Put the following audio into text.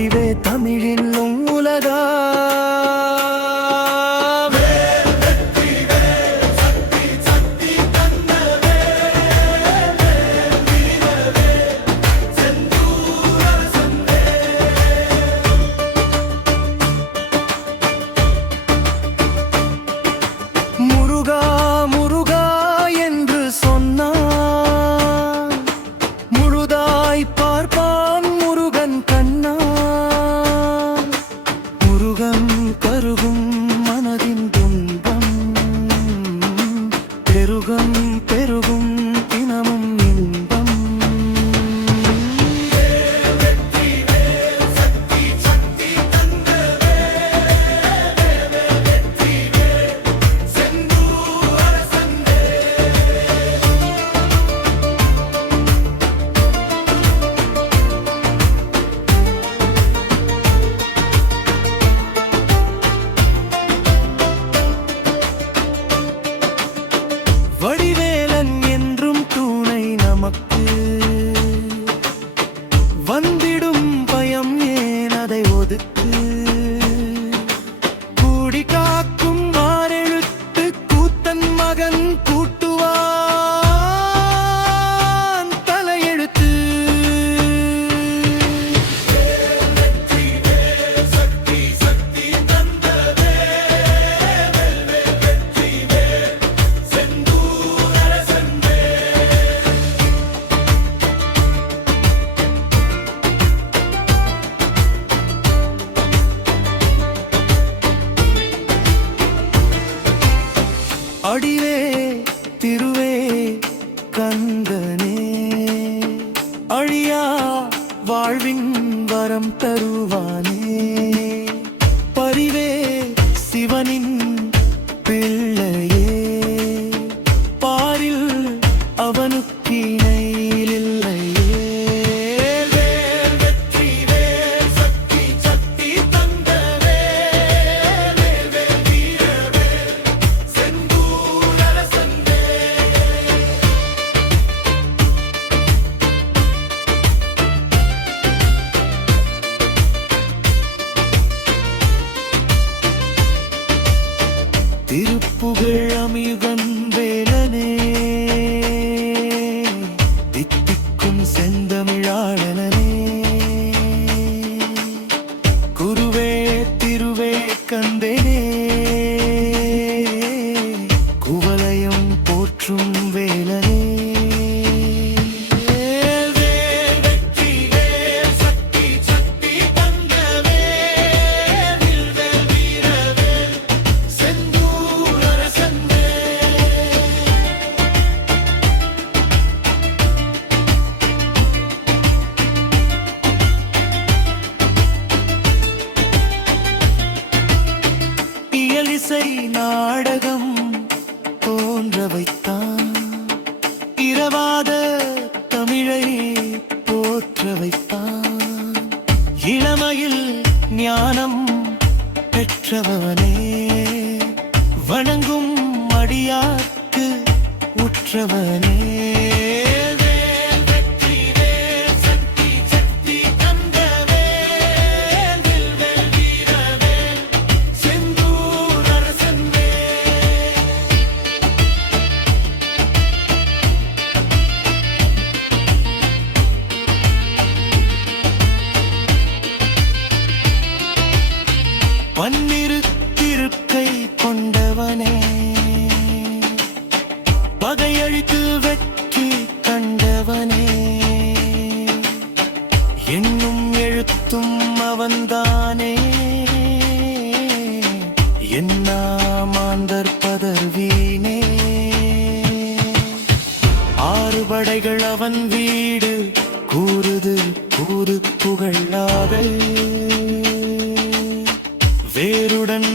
வடிவே தமிழின்னும் உலகா முருகா முருகா என்று சொன்னான், முழுதாய் பார்ப்பான் முருகன் கண்ணா. முருகன் கருகும் மனதின் துன்பம் பெருகும் பெருகும் தினமும் இன்பம். வடிவேலன் என்றும் துணை நமக்கு, வந்திடும் பயம் ஏன் அதை ஒதுக்கு. கூடி காக்கும் மாரெழுத்து கூத்தன் மகன் கூட்டுவான் தலையெழுத்து. அடிவே திருவே கந்தனே, அழியா வாழ்வின் வரம் தருவானே. பரிவே சிவனின் பிள்ளையே, பாரில் அவனுக்கு இணையில்லையே. வேல் வெற்றி வேல் சக்தி சக்தி தந்த வேல், வேல் வேல் வீரவேல் செந்தூர் அரசன் வேல். திருப்புகழ் அமியுகன் வேலனே, தித்திக்கும் செந்தமிழாளனே. குருவே திருவே கந்தனே, குவலயம் போற்றும் வேலனே. வேல் வெற்றி வேல் சக்தி சக்தி தந்த வேல், வேல் வேல் வீரவேல் செந்தூர் அரசன் வேல். இயலிசை நாடகம் தோன்ற வைத்தான், இரவாத தமிழை போற்ற வைத்தான். இளமையில் ஞானம் பெற்றவனே, வணங்கும் அடியார்க்கு உற்றவனே. வேல் வெற்றி வேல் சக்தி சக்தி தந்த வேல், வேல் வேல் வீரவேல் செந்தூர் அரசன் வேல். பன்னிரு திருக்கை கொண்டவனே, பகையழித்து வெற்றி கண்டவனே. என்னும் எழுத்தும் அவன்தானே, என்னா மாந்தர் பதர்வீனே. ஆறு படைகள் அவன் வீடு கூறுது கூறு புகழாதல், வேருடன்